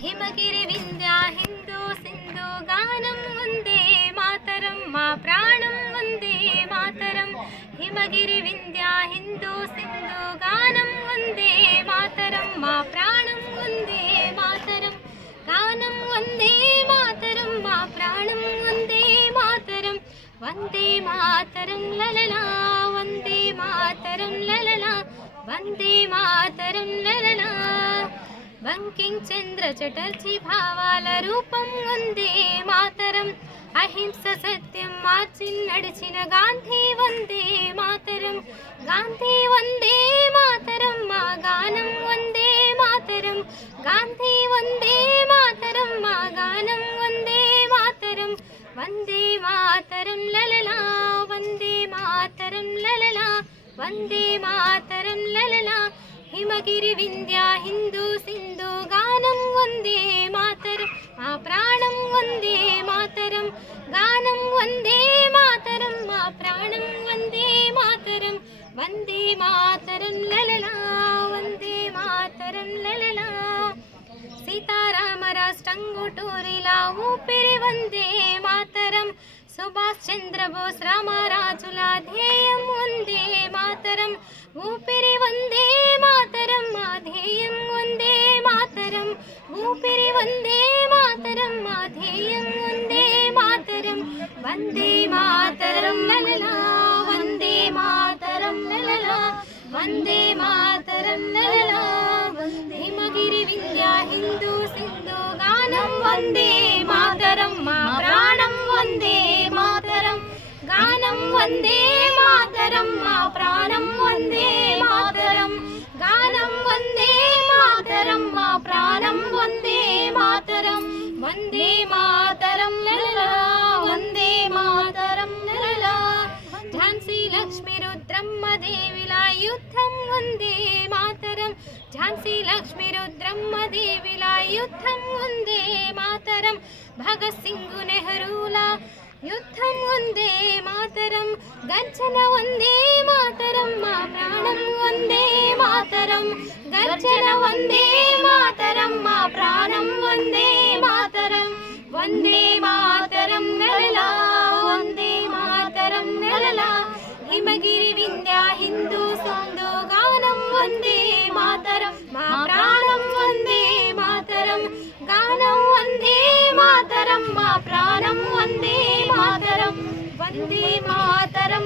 हिमगिरि विंध्या हिंदू सिंधु गानं वंदे मातरम मा प्राणं वंदे मातरम हिमगिरि विंध्या हिंदू सिंधु गानं वंदे मातरम मा प्राणं वंदे मातरम गानं वंदे मातरम मा प्राणं वंदे मातरम वंदे मातरम ललला वंदे मातरम ललला वंदे मातरम ललला बंकिम चंद्र चटर्जी भावाल रूपम वंदे मातरम अहिंस सत्यम मार्चि नडिचिन गांधी वंदे मातरम गांधी वंदे मातरम मा गानं वंदे मातरम गांधी वंदे मातरम मा गानं वंदे मातरम वंदे मातरम ललला वंदे मातरम ललला वंदे मातरम ललला हिमगिरि विंध्या हिंदू सिंधु गानं वंदे मातरम मा प्राणं वंदे मातरम गानं वंदे मातरम मा प्राणं वंदे मातरम वंदे मातरम ललला वंदे मातरम ललला सीतारामराज टंगुटूरिला ऊपिरि वंदे मातरम सुभाष चंद्र बोस रामराजुला ध्येयं वंदे मातरम ऊपिरि वंदे मातरम मा ध्येयं वंदे मातरम ऊपिरि वंदे मातरम मा ध्येयं वंदे मातरम वंदे मातरम ललला वंदे मातरम ललला वंदे मातरम ललला हिमगिरि विंध्या हिंदू सिंधु गानं वंदे मातरम मा प्राणं वंदे मातरम गानं वंदे मातरम मा प्राणं वंदे मातरम गानं वंदे मातरम मा प्राणं वंदे मातरम वंदे मातरम ललला वंदे मातरम ललला झांसी लक्ष्मी रुद्रम्म देवीला युद्धं वंदे मातरम झांसी लक्ष्मी रुद्रम्म देवीला युद्धं वंदे मातरम भगत सिंह नेहरूला युद्धं वंदे मातरम गर्जन वंदे मातरम मा प्राणं वंदे मातरम गर्जन वंदे मातरम मा प्राणं वंदे मातरम वंदे मातरम ललला वंदे मातरम ललला हिमगिरि विंध्या हिंदू सिंधु गानं वंदे मातरम मा प्राणं वंदे मातरम गानं वंदे मातरम मा प्राणं वंदे मातरम वंदे मातरम।